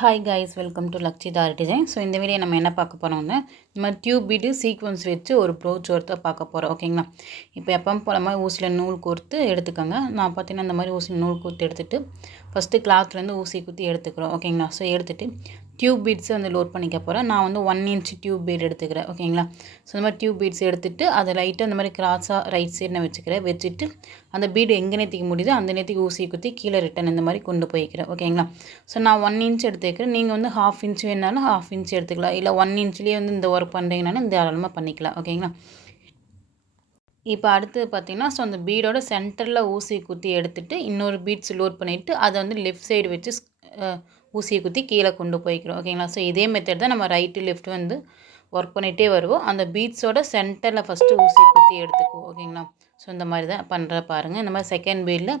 Hi guys, welcome to Lakshithar design. So இந்த video நம்ம என்ன பார்க்க போகிறோம்னா, இந்த மாதிரி டியூப் பீடு சீக்வன்ஸ் வச்சு ஒரு ப்ரோச் ஒருத்த பார்க்க போகிறோம். ஓகேங்களா? இப்போ எப்பவும் போல மாதிரி ஊசியில் நூல் கோர்த்து எடுத்துக்கோங்க. நான் பார்த்தீங்கன்னா இந்த மாதிரி ஊசியில் நூல் கோர்த்து எடுத்துகிட்டு ஃபஸ்ட்டு கிளாத்லேருந்து ஊசி குத்தி எடுத்துக்கிறோம். ஓகேங்களா? ஸோ எடுத்துகிட்டு டியூப் பீட்ஸை வந்து லோட் பண்ணிக்க போகிறேன். நான் வந்து 1 இன்ச் டியூப் பீட் எடுத்துக்கிறேன். ஓகேங்களா? ஸோ இந்த மாதிரி டியூப் பீட்ஸ் எடுத்துகிட்டு அதை லைட்டாக இந்த மாதிரி கிராஸாக ரைட் சைடு நான் வச்சுட்டு அந்த பீடு எங்கே நேற்றுக்கு முடியுதோ அந்த நேற்றுக்கு ஊசி குத்தி கீழே ரிட்டன் இந்த மாதிரி கொண்டு போய்க்கிறேன். ஓகேங்களா? ஸோ நான் 1 இன்ச் எடுத்துக்கிறேன். நீங்கள் வந்து 1/2 இன்ச் வேணாலும் 1/2 இன்ச் எடுத்துக்கலாம். இல்லை 1 இன்ச்லேயே வந்து இந்த ஒர்க் பண்ணுறீங்கனாலும் இந்த தாராளமாக பண்ணிக்கலாம். ஓகேங்களா? இப்போ அடுத்து பார்த்தீங்கன்னா, ஸோ அந்த பீடோட சென்டரில் ஊசி குத்தி எடுத்துகிட்டு இன்னொரு பீட்ஸ் லோட் பண்ணிவிட்டு அதை வந்து லெஃப்ட் சைடு வச்சு ஊசியை குத்தி கீழே கொண்டு போய்க்கிறோம். ஓகேங்களா? ஸோ இதே மெத்தட் தான் நம்ம ரைட்டு லெஃப்ட் வந்து ஒர்க் பண்ணிகிட்டே வருவோம். அந்த பீட்ஸோட சென்டரில் ஃபஸ்ட்டு ஊசி குத்தி எடுத்துக்குவோம். ஓகேங்களா? ஸோ இந்த மாதிரி தான் பண்ணுற பாருங்கள். இந்த மாதிரி செகண்ட் பீடில்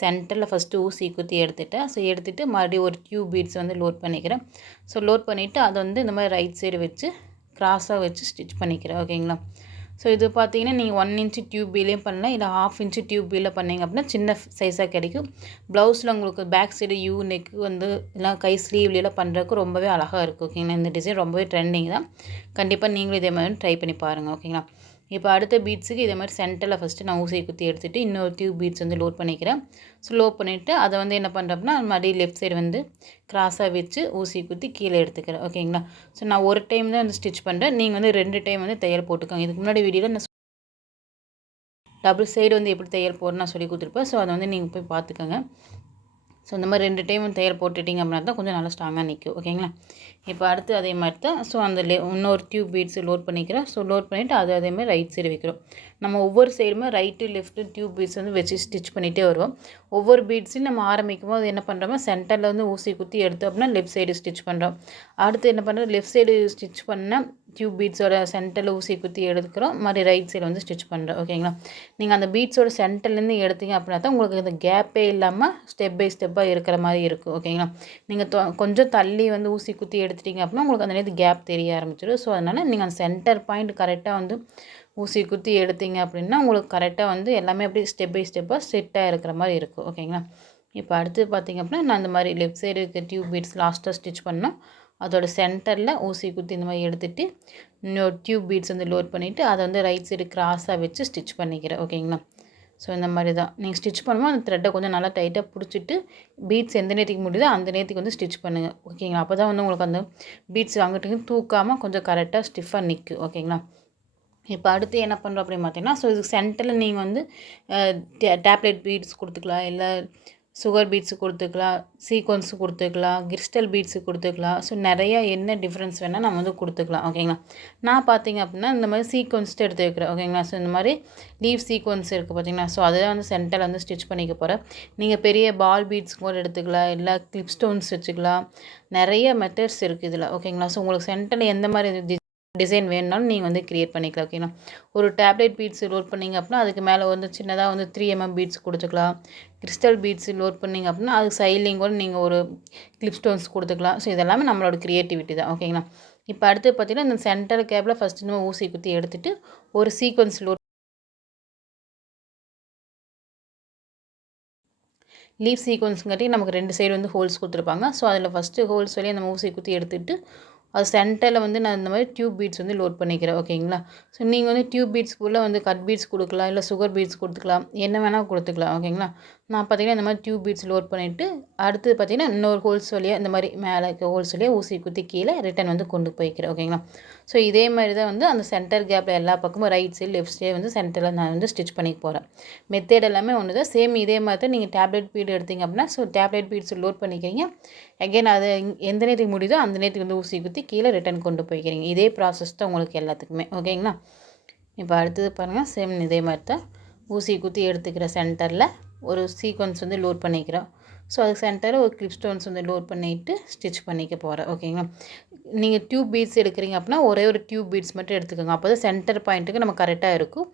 சென்டரில் ஃபஸ்ட்டு ஊசி குத்தி எடுத்துட்டேன். ஸோ எடுத்துகிட்டு மறுபடியும் ஒரு டியூப் பீட்ஸ் வந்து லோட் பண்ணிக்கிறேன். ஸோ லோட் பண்ணிவிட்டு அதை வந்து இந்த மாதிரி ரைட் சைடு வச்சு கிராஸாக வச்சு ஸ்டிச் பண்ணிக்கிறேன். ஓகேங்களா? ஸோ இது பார்த்தீங்கன்னா நீங்கள் 1 இன்ச் டியூப் பீலையும் பண்ணலாம், இல்லை 1/2 இன்ச் டியூப் பீல பண்ணிங்க அப்படின்னா சின்ன சைஸாக கிடைக்கும். ப்ளவுஸில் உங்களுக்கு பேக் சைடு யூ நெக்கு வந்து இல்லை கை ஸ்லீவ்லாம் பண்ணுறதுக்கு ரொம்பவே அழகாக இருக்கும். ஓகேங்களா? இந்த டிசைன் ரொம்பவே ட்ரெண்டிங் தான். கண்டிப்பாக நீங்களும் இதே மாதிரி ட்ரை பண்ணி பாருங்கள். ஓகேங்களா? இப்போ அடுத்த பீட்ஸுக்கு இதே மாதிரி சென்டரில் ஃபஸ்ட்டு நான் ஊசியை குத்தி எடுத்துகிட்டு இன்னொரு டியூப் பீட்ஸ் வந்து லோட் பண்ணிக்கிறேன். ஸோ லோட் பண்ணிவிட்டு அதை வந்து என்ன பண்ணுறேன்னா மறுபடியும் லெஃப்ட் சைடு வந்து கிராஸாக வச்சு ஊசி குத்தி கீழே எடுத்துக்கிறேன். ஓகேங்களா? ஸோ நான் ஒரு டைம் தான் வந்து ஸ்டிச் பண்ணுறேன். நீங்கள் வந்து 2 டைம் வந்து தையல் போட்டுக்கோங்க. இதுக்கு முன்னாடி வீடியோவில் நான் டபுள் சைடு வந்து எப்படி தையல் போடணும்னு நான் சொல்லி கொடுத்துருப்பேன். ஸோ அதை வந்து நீங்கள் போய் பார்த்துக்கோங்க. ஸோ இந்த மாதிரி 2 டைம் தையல் போட்டுட்டிங்க அப்படின்னா தான் கொஞ்சம் நல்லா ஸ்ட்ராங்காக நிற்கும். ஓகேங்களா? இப்போ அடுத்து அதே மாதிரி தான். ஸோ அந்த இன்னொரு டியூப் பீட்ஸ் லோட் பண்ணிக்கிறேன். ஸோ லோட் பண்ணிவிட்டு அதே மாதிரி ரைட் சைடு வைக்கிறோம். நம்ம ஒவ்வொரு சைடுமே ரைட்டு லெஃப்ட்டு டியூப் பீட்ஸ் வந்து வச்சு ஸ்டிச் பண்ணிகிட்டே வருவோம். ஒவ்வொரு பீட்ஸையும் நம்ம ஆரம்பிக்கும் போது என்ன பண்ணுறோமோ சென்டரில் வந்து ஊசி குத்தி எடுத்தோம் அப்படின்னா லெஃப்ட் சைடு ஸ்டிச் பண்ணுறோம். அடுத்து என்ன பண்ணுறோம், லெஃப்ட் சைடு ஸ்டிச் பண்ண டியூப் பீட்ஸோட சென்டரில் ஊசி குத்தி எடுக்கிறோம். மாதிரி ரைட் சைடு வந்து ஸ்டிச் பண்ணுறோம். ஓகேங்களா? நீங்கள் அந்த பீட்ஸோட சென்டர்லேருந்து எடுத்தீங்க அப்படின்னா தான் உங்களுக்கு இந்த கேப்பே இல்லாமல் ஸ்டெப் பை ஸ்டெப்பாக இருக்கிற மாதிரி இருக்கும். ஓகேங்களா? நீங்கள் கொஞ்சம் தள்ளி வந்து ஊசி குத்தி எடுத்துட்டிங்க அப்படின்னா உங்களுக்கு அந்த நேரத்து கேப் தெரிய ஆரம்பிச்சிடும். ஸோ அதனால் நீங்கள் அந்த சென்டர் பாயிண்ட் கரெக்டாக வந்து ஊசி குத்தி எடுத்தீங்க அப்படின்னா உங்களுக்கு கரெக்டாக வந்து எல்லாமே அப்படியே ஸ்டெப் பை ஸ்டெப்பாக செட்டாக இருக்கிற மாதிரி இருக்கும். ஓகேங்களா? இப்போ அடுத்து பார்த்திங்க அப்படின்னா நான் இந்த மாதிரி லெஃப்ட் சைடு இருக்க டியூப் பீட்ஸ் லாஸ்ட்டாக ஸ்டிச் பண்ணோம். அதோட சென்டரில் ஊசி குத்தி இந்த மாதிரி எடுத்துகிட்டு இன்னொரு டியூப் பீட்ஸ் வந்து லோட் பண்ணிவிட்டு அதை வந்து ரைட் சைடு கிராஸாக வச்சு ஸ்டிச் பண்ணிக்கிறேன். ஓகேங்களா? ஸோ இந்த மாதிரி தான் நீங்கள் ஸ்டிச் பண்ணும்போது அந்த த்ரெட்டை கொஞ்சம் நல்லா டைட்டாக பிடிச்சிட்டு பீட்ஸ் எந்த நேரத்துக்கு முடியுதோ அந்த நேரத்துக்கு வந்து ஸ்டிச் பண்ணுங்கள். ஓகேங்களா? அப்போ தான் வந்து உங்களுக்கு அந்த பீட்ஸ் அங்கிட்டு தூக்காமல் கொஞ்சம் கரெக்டாக ஸ்டிஃபாக நிற்கும். ஓகேங்களா? இப்போ அடுத்து என்ன பண்ணுறோம் அப்படின்னு பார்த்தீங்கன்னா, ஸோ இதுக்கு சென்டரில் நீங்கள் வந்து டேப்லெட் பீட்ஸ் கொடுத்துக்கலாம், இல்லை சுகர் பீட்ஸு கொடுத்துக்கலாம், சீக்வன்ஸு கொடுத்துக்கலாம், கிறிஸ்டல் பீட்ஸு கொடுத்துக்கலாம். ஸோ நிறையா என்ன டிஃப்ரென்ஸ் வேணால் நம்ம வந்து கொடுத்துக்கலாம். ஓகேங்களா? நான் பார்த்தீங்க அப்படின்னா இந்த மாதிரி சீக்வன்ஸ்ட்டு எடுத்து வைக்கிறேன். ஓகேங்களா? ஸோ இந்த மாதிரி லீவ் சீக்வன்ஸ் இருக்குது பார்த்தீங்களா? ஸோ அதை வந்து சென்டரில் வந்து ஸ்டிச் பண்ணிக்க போகிறேன். நீங்கள் பெரிய பால் பீட்ஸ் கூட எடுத்துக்கலாம், இல்லை கிளிப் ஸ்டோன்ஸ் வச்சுக்கலாம். நிறைய மெத்தட்ஸ் இருக்குது இதில். ஓகேங்களா? ஸோ உங்களுக்கு சென்டரில் எந்த மாதிரி டிசைன் வேணுனாலும் நீங்கள் வந்து க்ரியேட் பண்ணிக்கலாம். ஓகேங்களா? ஒரு டேப்லெட் பீட்ஸ் லோட் பண்ணிங்க அப்படின்னா அதுக்கு மேலே வந்து சின்னதாக வந்து 3mm பீட்ஸ் கொடுத்துக்கலாம். கிறிஸ்டல் பீட்ஸ் லோட் பண்ணிங்க அப்படின்னா அதுக்கு சைட்லிங் கூட நீங்கள் ஒரு கிளிப் ஸ்டோன்ஸ் கொடுத்துக்கலாம். ஸோ இதெல்லாமே நம்மளோட க்ரியேட்டிவிட்டி தான். ஓகேங்களா? இப்போ அடுத்து பார்த்தீங்கன்னா இந்த சென்டர் கேப்பில் ஃபஸ்ட்டு நம்ம ஊசி குத்தி எடுத்துகிட்டு ஒரு சீக்வன்ஸ் லோட் லீவ் சீக்வன்ஸுங்காட்டி நமக்கு 2 சைடு வந்து ஹோல்ஸ் கொடுத்துருப்பாங்க. ஸோ அதில் ஃபஸ்ட்டு ஹோல்ஸ் வழியாக நம்ம ஊசி குத்தி எடுத்துகிட்டு அது சென்டரில் வந்து நான் இந்த மாதிரி டியூப் பீட்ஸ் வந்து லோட் பண்ணிக்கிறேன். ஓகேங்களா? ஸோ நீங்கள் வந்து டியூப் பீட்ஸ்க்குள்ளே வந்து கட் பீட்ஸ் கொடுக்கலாம், இல்லை சுகர் பீட்ஸ் கொடுத்துக்கலாம், என்ன வேணால் கொடுத்துக்கலாம். ஓகேங்களா? நான் பார்த்தீங்கன்னா இந்த மாதிரி டியூப் பீட்ஸ் லோட் பண்ணிவிட்டு அடுத்து பார்த்தீங்கன்னா இன்னொரு ஹோல்ஸ் வழியாக இந்த மாதிரி மேலே இருக்க ஹோல்ஸ் வழியாக ஊசி குத்தி கீழே ரிட்டன் வந்து கொண்டு போய்க்கிறேன். ஓகேங்களா? ஸோ இதே மாதிரி தான் வந்து அந்த சென்டர் கேப்பில் எல்லா பக்கமும் ரைட் சைடு லெஃப்ட் சைடு வந்து சென்டரில் நான் வந்து ஸ்டிச் பண்ணி போகிறேன். மெத்தேட் எல்லாமே ஒன்று தான். சேம் இதே மாதிரி தான் நீங்கள் டேப்லெட் பீட் எடுத்திங்க அப்படின்னா ஸோ டேப்லெட் பீட்ஸ் லோட் பண்ணிக்கிறீங்க. அகெயின் அது எந்த நேரத்துக்கு முடியுதோ அந்த நேரத்துக்கு வந்து ஊசி குத்தி கீழே ரிட்டன் கொண்டு போய்க்கிறீங்க. இதே ப்ராசஸ் தான் உங்களுக்கு எல்லாத்துக்குமே. ஓகேங்களா? இப்போ அடுத்தது பாருங்கள், சேம் இதே மாதிரி தான் ஊசி குத்தி எடுத்துக்கிற சென்டரில் ஒரு சீக்வன்ஸ் வந்து லோட் பண்ணிக்கிறோம். ஸோ அதுக்கு சென்டரில் ஒரு கிளிப் ஸ்டோன்ஸ் வந்து லோட் பண்ணிவிட்டு ஸ்டிச் பண்ணிக்க போகிறேன். ஓகேங்களா? நீங்கள் டியூப் பீட்ஸ் எடுக்கிறீங்க அப்படின்னா ஒரே ஒரு டியூப் பீட்ஸ் மட்டும் எடுத்துக்கோங்க. அப்போ தான் சென்டர் பாயிண்ட்டுக்கு நம்ம கரெக்டாக இருக்கும்.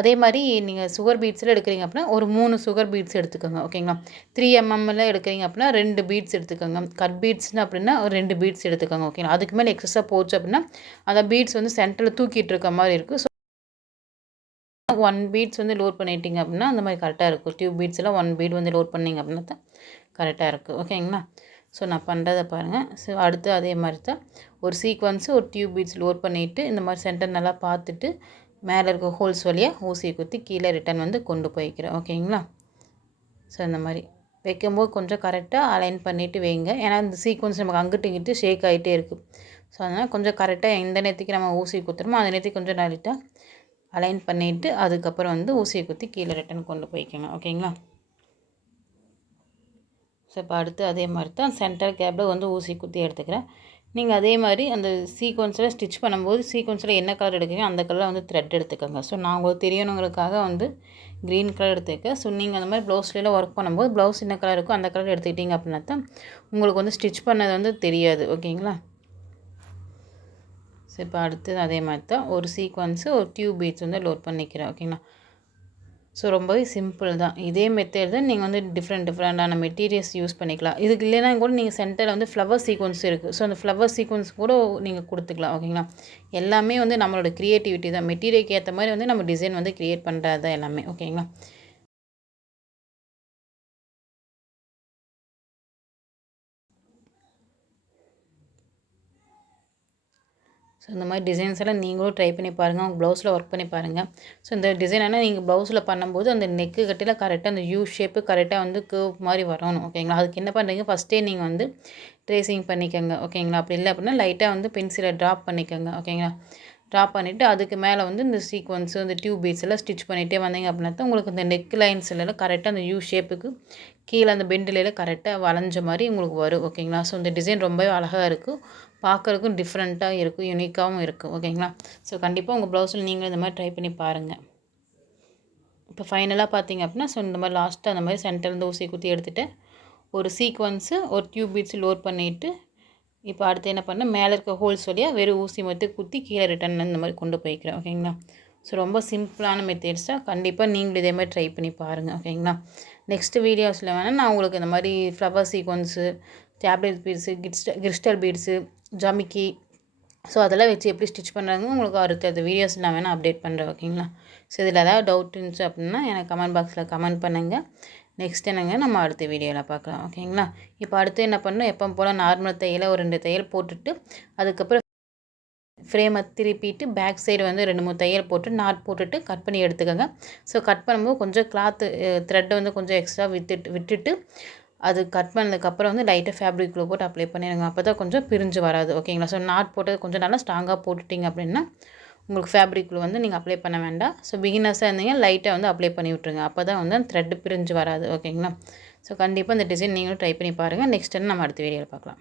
அதே மாதிரி நீங்கள் சுகர் பீட்ஸில் எடுக்கிறீங்க அப்படின்னா ஒரு 3 சுகர் பீட்ஸ் எடுத்துக்கோங்க. ஓகேங்களா? 3mm எடுக்கிறீங்க அப்படின்னா 2 பீட்ஸ் எடுத்துக்கோங்க. கட் பீட்ஸ்னு அப்படின்னா ஒரு 2 பீட்ஸ் எடுத்துக்கோங்க. ஓகேங்களா? அதுக்கு மேலே எக்ஸஸாக போச்சு அப்படின்னா அந்த பீட்ஸ் வந்து சென்டரில் தூக்கிட்டு இருக்க மாதிரி இருக்கும். ஸோ 1 பீட்ஸ் வந்து லோட் பண்ணிட்டீங்க அப்படின்னா அந்த மாதிரி கரெக்டாக இருக்கும். டியூப் பீட்ஸில் 1 பீட் வந்து லோட் பண்ணிங்க அப்படின்னா தான் கரெக்டாக இருக்குது. ஓகேங்களா? ஸோ நான் பண்ணுறதை பாருங்கள். ஸோ அடுத்து அதே மாதிரி தான் ஒரு சீக்வன்ஸு ஒரு டியூப் பீட்ஸ் லோட் பண்ணிவிட்டு இந்த மாதிரி சென்டர் நல்லா பார்த்துட்டு மேலே இருக்க ஹோல்ஸ் வழியாக ஊசியை குத்தி கீழே ரிட்டன் வந்து கொண்டு போய்க்கிறேன். ஓகேங்களா? ஸோ இந்த மாதிரி வைக்கும்போது கொஞ்சம் கரெக்டாக அலைன் பண்ணிவிட்டு வைங்க. ஏன்னா இந்த சீக்வன்ஸ் நமக்கு அங்கிட்டு இங்கிட்டு ஷேக் ஆகிட்டே இருக்குது. ஸோ அதனால் கொஞ்சம் கரெக்டாக எந்த நேரத்துக்கு நம்ம ஊசி குத்துறோமோ அந்த நேரத்துக்கு கொஞ்சம் லைட்டாக அலைன் பண்ணிவிட்டு அதுக்கப்புறம் வந்து ஊசியை குத்தி கீழே ரிட்டன் கொண்டு போய்க்கோங்க. ஓகேங்களா? ஸோ இப்போ அடுத்து அதே மாதிரி தான் சென்டர் கேப்பில் வந்து ஊசி குத்தி எடுத்துக்கிறேன். நீங்கள் அதே மாதிரி அந்த சீக்வன்ஸில் ஸ்டிச் பண்ணும்போது சீக்வன்ஸில் என்ன கலர் எடுக்கிறீங்க அந்த கலரில் வந்து த்ரெட் எடுத்துக்கோங்க. ஸோ நான் உங்களுக்கு தெரியணுங்கிறதுக்காக வந்து க்ரீன் கலர் எடுத்துக்க. ஸோ நீங்கள் அந்த மாதிரி ப்ளவுஸ்லாம் ஒர்க் பண்ணும்போது ப்ளவுஸ் என்ன கலர் இருக்கோ அந்த கலர் எடுத்துக்கிட்டிங்க அப்படின்னா தான் உங்களுக்கு வந்து ஸ்டிச் பண்ணது வந்து தெரியாது. ஓகேங்களா? ஸோ இப்போ அடுத்தது அதே மாதிரி தான் ஒரு சீக்வன்ஸு ஒரு டியூப் பீட்ஸ் வந்து லோட் பண்ணிக்கிறேன். ஓகேங்களா? ஸோ ரொம்பவே சிம்பிள் தான். இதே மெத்தட் தான் நீங்கள் வந்து டிஃப்ரெண்ட்டான மெட்டீரியல்ஸ் யூஸ் பண்ணிக்கலாம். இதுக்கு இல்லைனா கூட நீங்கள் சென்டரில் வந்து ஃப்ளவர் சீக்வன்ஸ் இருக்குது. ஸோ அந்த ஃப்ளவர் சீக்வன்ஸ் கூட நீங்கள் கொடுத்துக்கலாம். ஓகேங்களா? எல்லாமே வந்து நம்மளோட க்ரியேட்டிவிட்டி தான். மெட்டீரியலுக்கு ஏற்ற மாதிரி வந்து நம்ம டிசைன் வந்து க்ரியேட் பண்ணுறது தான் எல்லாமே. ஓகேங்களா? ஸோ இந்த மாதிரி டிசைன்ஸ் எல்லாம் நீங்களும் ட்ரை பண்ணி பாருங்கள். உங்கள் ப்ளவுஸில் ஒர்க் பண்ணி பாருங்கள். ஸோ இந்த டிசைன் ஆனால் நீங்கள் ப்ளவுஸில் பண்ணும்போது அந்த நெக்கு கட்டியில் கரெக்டாக அந்த யூ ஷேப்பு கரெக்டாக வந்து கர்வ் மாதிரி வரணும். ஓகேங்களா? அதுக்கு என்ன பண்ணுறீங்க, ஃபஸ்ட்டே நீங்கள் வந்து ட்ரேசிங் பண்ணிக்கோங்க. ஓகேங்களா? அப்படி இல்லை அப்படின்னா லைட்டாக வந்து பென்சிலை ட்ராப் பண்ணிக்கோங்க. ஓகேங்களா? ட்ராப் பண்ணிவிட்டு அதுக்கு மேலே வந்து இந்த சீக்வன்ஸு இந்த டியூப் பீட்ஸ் எல்லாம் ஸ்டிச் பண்ணிகிட்டே வந்தீங்க அப்படின்னா தான் உங்களுக்கு இந்த நெக் லைன்ஸ்லாம் கரெக்டாக அந்த யூ ஷேப்புக்கு கீழே அந்த பெண்டில் கரெக்டாக வளைஞ்ச மாதிரி உங்களுக்கு வரும். ஓகேங்களா? ஸோ இந்த டிசைன் ரொம்பவே அழகாக இருக்கும். பார்க்குறதுக்கும் டிஃப்ரெண்ட்டாக இருக்கும், யூனிக்காகவும் இருக்கும். ஓகேங்களா? ஸோ கண்டிப்பாக உங்கள் ப்ளவுஸில் நீங்களும் இந்த மாதிரி ட்ரை பண்ணி பாருங்கள். இப்போ ஃபைனலாக பார்த்தீங்க அப்படின்னா ஸோ இந்த மாதிரி லாஸ்ட்டாக அந்த மாதிரி சென்டர்லேருந்து ஊசி குத்தி எடுத்துகிட்டு ஒரு சீக்வன்ஸு ஒரு டியூப் பீட்ஸ் லோட் பண்ணிவிட்டு இப்போ அடுத்து என்ன பண்ணேன், மேலே இருக்க ஹோல்ஸ் வழியாக வெறும் ஊசி மட்டும் குத்தி கீழே ரிட்டன் இந்த மாதிரி கொண்டு போய்க்கிறேன். ஓகேங்களா? ஸோ ரொம்ப சிம்பிளான மெத்தட்ஸாக கண்டிப்பாக நீங்களும் இதே மாதிரி ட்ரை பண்ணி பாருங்கள். ஓகேங்களா? நெக்ஸ்ட்டு வீடியோஸில் வேணால் நான் உங்களுக்கு இந்த மாதிரி flower sequins, tablet beads, crystal beads, ஜமிக்கி ஸோ அதெல்லாம் வச்சு எப்படி ஸ்டிச் பண்ணுறாங்க உங்களுக்கு அடுத்த வீடியோஸ் நான் வேணால் அப்டேட் பண்ணுறேன். ஓகேங்களா? ஸோ இதில் ஏதாவது டவுட் இருந்துச்சு அப்படின்னா எனக்கு கமெண்ட் பாக்ஸில் கமெண்ட் பண்ணுங்கள். நெக்ஸ்ட் என்னங்க நம்ம அடுத்த வீடியோவில் பார்க்கலாம். ஓகேங்களா? இப்போ அடுத்து என்ன பண்ணணும், எப்போ போல் நார்மல் தையலை ஒரு 2 தையல் போட்டுட்டு அதுக்கப்புறம் ஃப்ரேமை திருப்பிட்டு பேக் சைடு வந்து 2-3 தையல் போட்டு நாட் போட்டுட்டு கட் பண்ணி எடுத்துக்கோங்க. ஸோ கட் பண்ணும்போது கொஞ்சம் கிளாத்து த்ரெட்டை வந்து கொஞ்சம் எக்ஸ்ட்ரா விட்டுட்டு அது கட் பண்ணதுக்கப்புறம் வந்து லைட்டாக ஃபேப்ரிக்கில் போட்டு அப்ளை பண்ணிடுங்க. அப்போ தான் கொஞ்சம் பிரிஞ்சு வராது. ஓகேங்களா? ஸோ நாட் போட்டு கொஞ்சம் நல்லா ஸ்ட்ராங்காக போட்டுட்டிங்க அப்படின்னா உங்களுக்கு ஃபேப்ரிக்கில் வந்து நீங்கள் அப்ளை பண்ண வேண்டாம். ஸோ பிகினர்ஸாக இருந்தீங்க லைட்டாக வந்து அப்ளை பண்ணி விட்ருங்க. அப்போ தான் வந்து த்ரெட்டு பிரிஞ்சு வராது. ஓகேங்களா? ஸோ கண்டிப்பாக இந்த டிசைன் நீங்களும் ட்ரை பண்ணி பாருங்கள். நெக்ஸ்ட் டைம் நம்ம அடுத்த வீடியோவில் பார்க்கலாம்.